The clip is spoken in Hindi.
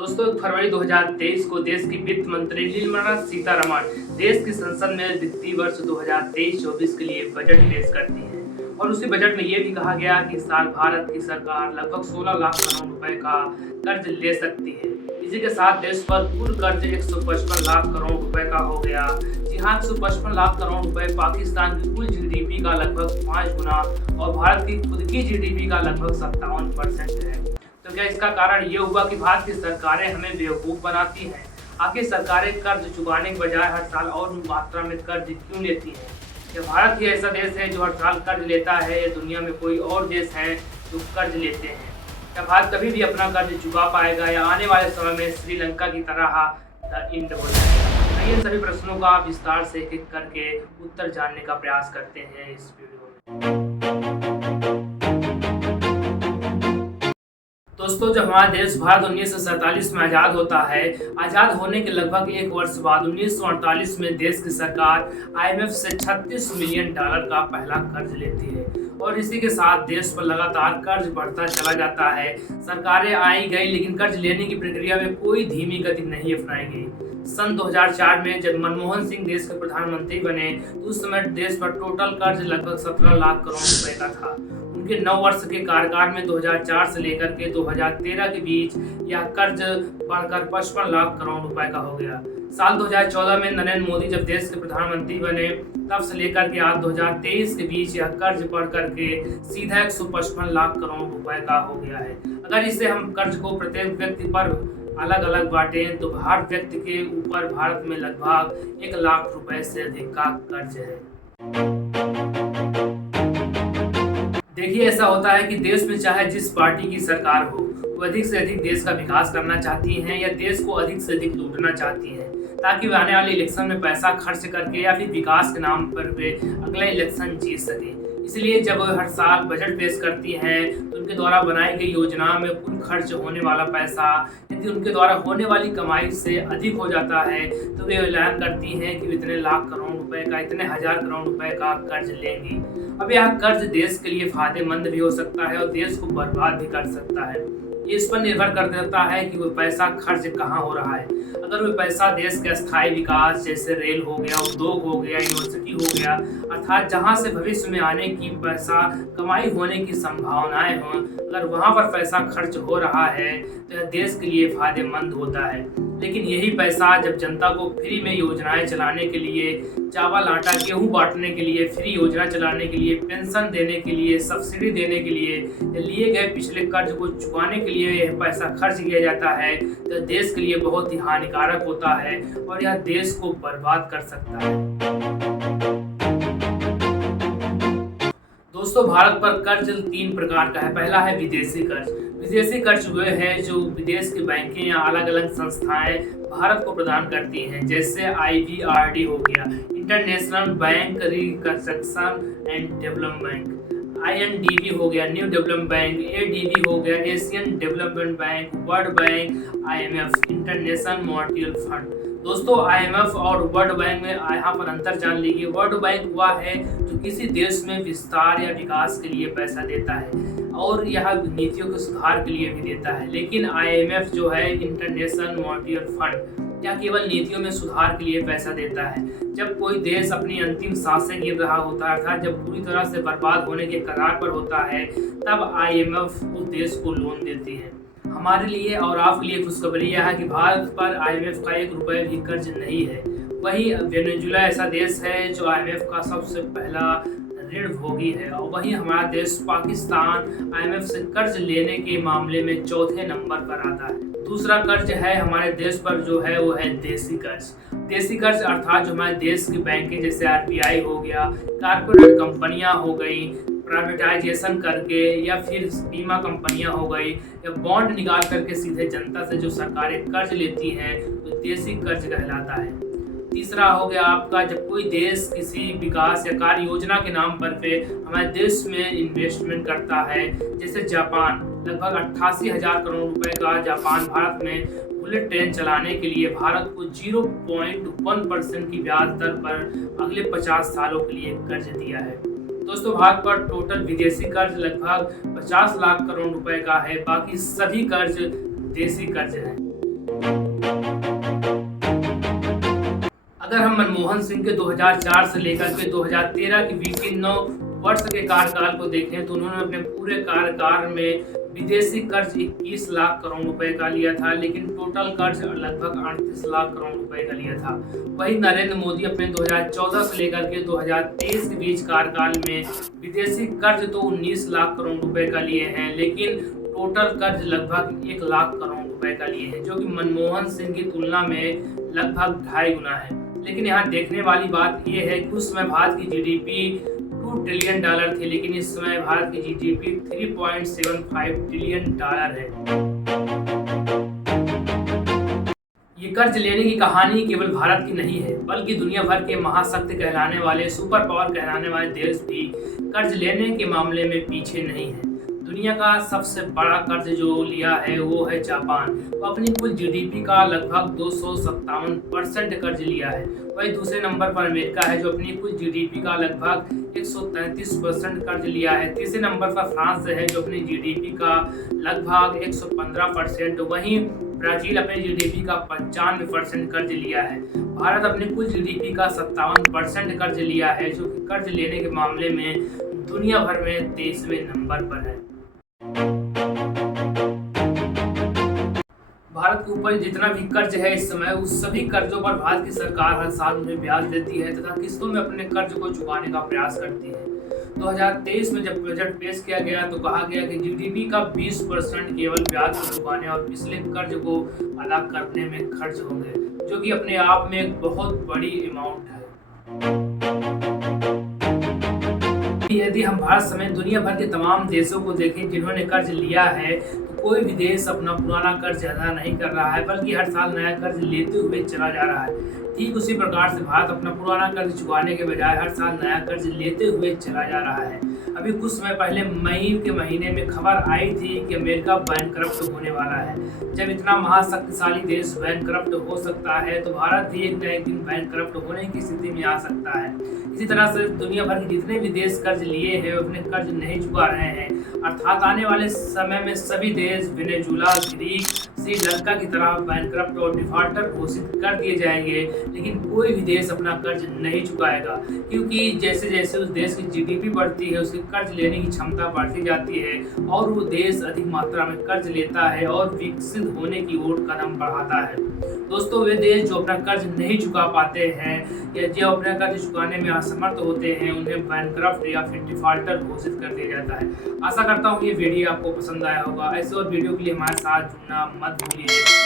दोस्तों, फरवरी 2023 को देश की वित्त मंत्री निर्मला सीतारमण देश की संसद में वित्तीय वर्ष 2023-24 के लिए बजट पेश करती हैं और उसी बजट में ये भी कहा गया कि इस साल भारत की सरकार लगभग 16 लाख करोड़ रुपए का कर्ज ले सकती है। इसी के साथ देश पर कुल कर्ज 155 लाख करोड़ रुपए का हो गया। जी हाँ, 155 लाख करोड़ रुपए पाकिस्तान की कुल जीडीपी का लगभग 5 गुना और भारत की खुद की जीडीपी का लगभग 57% है। तो क्या इसका कारण ये हुआ कि भारत की सरकारें हमें बेवकूफ़ बनाती हैं? आखिर सरकारें कर्ज चुकाने के बजाय हर साल और मात्रा में कर्ज क्यों लेती हैं? क्या भारत ही ऐसा देश है जो हर साल कर्ज लेता है, या दुनिया में कोई और देश है जो कर्ज लेते हैं? क्या भारत कभी भी अपना कर्ज चुका पाएगा, या आने वाले समय में श्रीलंका की तरह द एंड हो जाएगा? आइए इन सभी प्रश्नों का विस्तार से एक एक करके उत्तर जानने का प्रयास करते हैं इस वीडियो में। दोस्तों, जब हमारा देश भारत 1947 में आज़ाद होता है, आज़ाद होने के लगभग एक वर्ष बाद 1948 में देश की सरकार IMF से $36 मिलियन का पहला कर्ज लेती है और इसी के साथ देश पर लगातार कर्ज बढ़ता चला जाता है। सरकारें आई गई, लेकिन कर्ज लेने की प्रक्रिया में कोई धीमी गति नहीं अपनाई गई। सन 2004 में जब मनमोहन सिंह देश के प्रधानमंत्री बने, तो उस समय देश पर टोटल कर्ज लगभग 17 लाख करोड़ रुपए का था। उनके 9 वर्ष के कार्यकाल में 2004 से लेकर के 2013 के बीच यह कर्ज बढ़कर 55 लाख करोड़ रुपए का हो गया। साल 2014 में नरेंद्र मोदी जब देश के प्रधानमंत्री बने, तब से लेकर के आज 2023 के बीच यह कर्ज बढ़ करके सीधा 155 लाख करोड़ रुपए का हो गया है। अगर इसे हम कर्ज को प्रत्येक व्यक्ति पर अलग अलग बांटें, तो हर व्यक्ति के ऊपर भारत में लगभग 1 लाख रुपए से अधिक का कर्ज है। देखिए, ऐसा होता है कि देश में चाहे जिस पार्टी की सरकार हो, वो अधिक से अधिक देश का विकास करना चाहती हैं या देश को अधिक से अधिक लूटना चाहती हैं, ताकि वे आने वाले इलेक्शन में पैसा खर्च करके या फिर विकास के नाम पर वे अगले इलेक्शन जीत सकें। इसलिए जब हर साल बजट पेश करती हैं, तो उनके द्वारा बनाई गई योजना में कुल खर्च होने वाला पैसा यदि उनके द्वारा होने वाली कमाई से अधिक हो जाता है, तो वे ऐलान करती हैं कि इतने लाख करोड़ रुपए का, इतने हजार करोड़ रुपए का कर्ज लेंगी। अब यह कर्ज देश के लिए फायदेमंद भी हो सकता है और देश को बर्बाद भी कर सकता है। इस पर निर्भर कर देता है कि वो पैसा खर्च कहाँ हो रहा है। अगर वो पैसा देश के स्थायी विकास जैसे रेल हो गया, उद्योग हो गया, यूनिवर्सिटी हो गया, अर्थात जहाँ से भविष्य में आने की पैसा कमाई होने की संभावनाएं हों, अगर वहाँ पर पैसा खर्च हो रहा है, तो यह देश के लिए फायदेमंद होता है। लेकिन यही पैसा जब जनता को फ्री में योजनाएं चलाने के लिए, चावल आटा गेहूं बांटने के लिए, फ्री योजना चलाने के लिए, पेंशन देने के लिए, सब्सिडी देने के लिए, लिए गए पिछले कर्ज को चुकाने के लिए यह पैसा खर्च किया जाता है, तो देश के लिए बहुत ही हानिकारक होता है और यह देश को बर्बाद कर सकता है। दोस्तों, भारत पर कर्ज 3 प्रकार का है। पहला है विदेशी कर्ज। विदेशी कर्ज वे है जो विदेश की बैंकें या अलग अलग संस्थाएं भारत को प्रदान करती हैं, जैसे IBRD हो गया, international bank reconstruction and development, INDB हो गया, न्यू डेवलपमेंट बैंक, ADB हो गया, Asian development bank, world bank, IMF, international monetary fund. दोस्तों, IMF और वर्ल्ड बैंक में यहाँ पर अंतर जान लीजिए। वर्ल्ड बैंक वह है जो किसी देश में विस्तार या विकास के लिए पैसा देता है और यह नीतियों के सुधार के लिए भी देता है, लेकिन IMF जो है, इंटरनेशनल मॉनेटरी फंड, यह केवल नीतियों में सुधार के लिए पैसा देता है। जब कोई देश अपनी अंतिम सांसें गिन रहा होता है, अर्थात जब पूरी तरह से बर्बाद होने के कगार पर होता है, तब IMF उस देश को लोन देती है। हमारे लिए और आपके लिए खुशखबरी यह है कि भारत पर IMF का 1 रुपये भी कर्ज नहीं है। वही वेनेजुएला ऐसा देश है जो IMF का सबसे पहला ऋण भोगी है, और वहीं हमारा देश पाकिस्तान IMF से कर्ज लेने के मामले में 4थे नंबर पर आता है। दूसरा कर्ज है हमारे देश पर जो है, वो है देसी कर्ज। देसी कर्ज अर्थात जो हमारे देश की बैंकें जैसे RBI हो गया, कारपोरेट कंपनियां हो गई, प्राइवेटाइजेशन करके, या फिर बीमा कंपनियां हो गई, या बॉन्ड निकाल करके सीधे जनता से जो सरकारें कर्ज लेती हैं, तो देसी कर्ज कहलाता है। तीसरा हो गया आपका, जब कोई देश किसी विकास या कार्य योजना के नाम पर पे हमारे देश में इन्वेस्टमेंट करता है, जैसे जापान, लगभग 88,000 करोड़ रुपए का जापान भारत में बुलेट ट्रेन चलाने के लिए भारत को 0.1% की ब्याज दर पर अगले 50 सालों के लिए कर्ज दिया है। दोस्तों, भारत पर टोटल विदेशी कर्ज लगभग 50 लाख करोड़ रुपए का है, बाकी सभी कर्ज देसी कर्ज है। अगर हम मनमोहन सिंह के 2004 से लेकर के 2013 के बीच के 9 वर्ष के कार्यकाल को देखें तो उन्होंने अपने पूरे कार्यकाल में विदेशी कर्ज 21 लाख करोड़ रुपए का लिया था, लेकिन टोटल कर्ज लगभग 38 लाख करोड़ रुपए का लिया था। वहीं नरेंद्र मोदी अपने 2014 से लेकर के 2023 के बीच कार्यकाल में विदेशी कर्ज तो 19 लाख करोड़ रुपए का लिए हैं, लेकिन टोटल कर्ज लगभग 1 लाख करोड़ रुपए का लिए हैं, जो कि मनमोहन सिंह की तुलना में लगभग 2.5 गुना है। लेकिन यहाँ देखने वाली बात यह है कि उस समय भारत की जीडीपी $2 ट्रिलियन थी, लेकिन इस समय भारत की जीडीपी $3.75 ट्रिलियन है। ये कर्ज लेने की कहानी केवल भारत की नहीं है, बल्कि दुनिया भर के महाशक्ति कहलाने वाले, सुपर पावर कहलाने वाले देश भी कर्ज लेने के मामले में पीछे नहीं है। दुनिया का सबसे बड़ा कर्ज जो लिया है वो है जापान। वो अपनी कुल जीडीपी का लगभग 257% कर्ज लिया है। वहीं दूसरे नंबर पर अमेरिका है, जो अपनी कुल जीडीपी का लगभग 133% कर्ज लिया है। तीसरे नंबर पर फ्रांस है, जो अपनी जीडीपी का लगभग 115%। वहीं ब्राजील अपने जीडीपी का 95% कर्ज लिया है। भारत अपने कुल जीडीपी का 57% कर्ज लिया है, जो कि कर्ज लेने के मामले में दुनिया भर में 23वें नंबर पर है। भारत के ऊपर जितना भी कर्ज है इस समय, उस सभी कर्जों पर भारत की सरकार हर साल उन्हें ब्याज देती है तथा किस्तों में अपने कर्ज को चुकाने का प्रयास करती है। 2023 में जब बजट पेश किया गया तो कहा गया कि जीडीपी का 20% केवल ब्याज को चुकाने और पिछले कर्ज को अदा करने में खर्च होंगे, जो कि अपने आप में एक बहुत बड़ी अमाउंट है। यदि हम भारत समेत दुनिया भर के तमाम देशों को देखें जिन्होंने कर्ज लिया है, तो कोई भी देश अपना पुराना कर्ज अदा नहीं कर रहा है, बल्कि हर साल नया कर्ज लेते हुए चला जा रहा है। ठीक उसी प्रकार से भारत अपना पुराना कर्ज चुकाने के बजाय हर साल नया कर्ज लेते हुए चला जा रहा है। अभी कुछ समय पहले मई के महीने में खबर आई थी कि अमेरिका बैंकक्रप्ट होने वाला है। जब इतना महाशक्तिशाली देश बैंकक्रप्ट हो सकता है, तो भारत भी एक न एक दिन बैंकक्रप्ट होने की स्थिति में आ सकता है। इसी तरह से दुनिया भर के जितने भी देश कर्ज लिए हैं, अपने कर्ज नहीं चुका रहे हैं, अर्थात आने वाले समय में सभी देश वेनेजुला, ग्रीक, श्रीलंका की तरह बैंकक्रप्ट और डिफॉल्टर घोषित कर दिए जाएंगे, लेकिन कोई भी देश अपना कर्ज नहीं चुकाएगा, क्योंकि जैसे जैसे उस देश की जीडीपी बढ़ती है, उसकी कर्ज लेने की क्षमता बढ़ती जाती है और वो देश अधिक मात्रा में कर्ज लेता है और विकसित होने की ओर कदम बढ़ाता है। दोस्तों, वे देश जो अपना कर्ज नहीं चुका पाते हैं या जो अपना कर्ज चुकाने में असमर्थ होते हैं, उन्हें बैंकक्रप्ट या फिर डिफॉल्टर घोषित कर दिया जाता है। आशा करता हूँ ये वीडियो आपको पसंद आया होगा। ऐसे और वीडियो के लिए हमारे साथ जुड़ना मत भूलिए।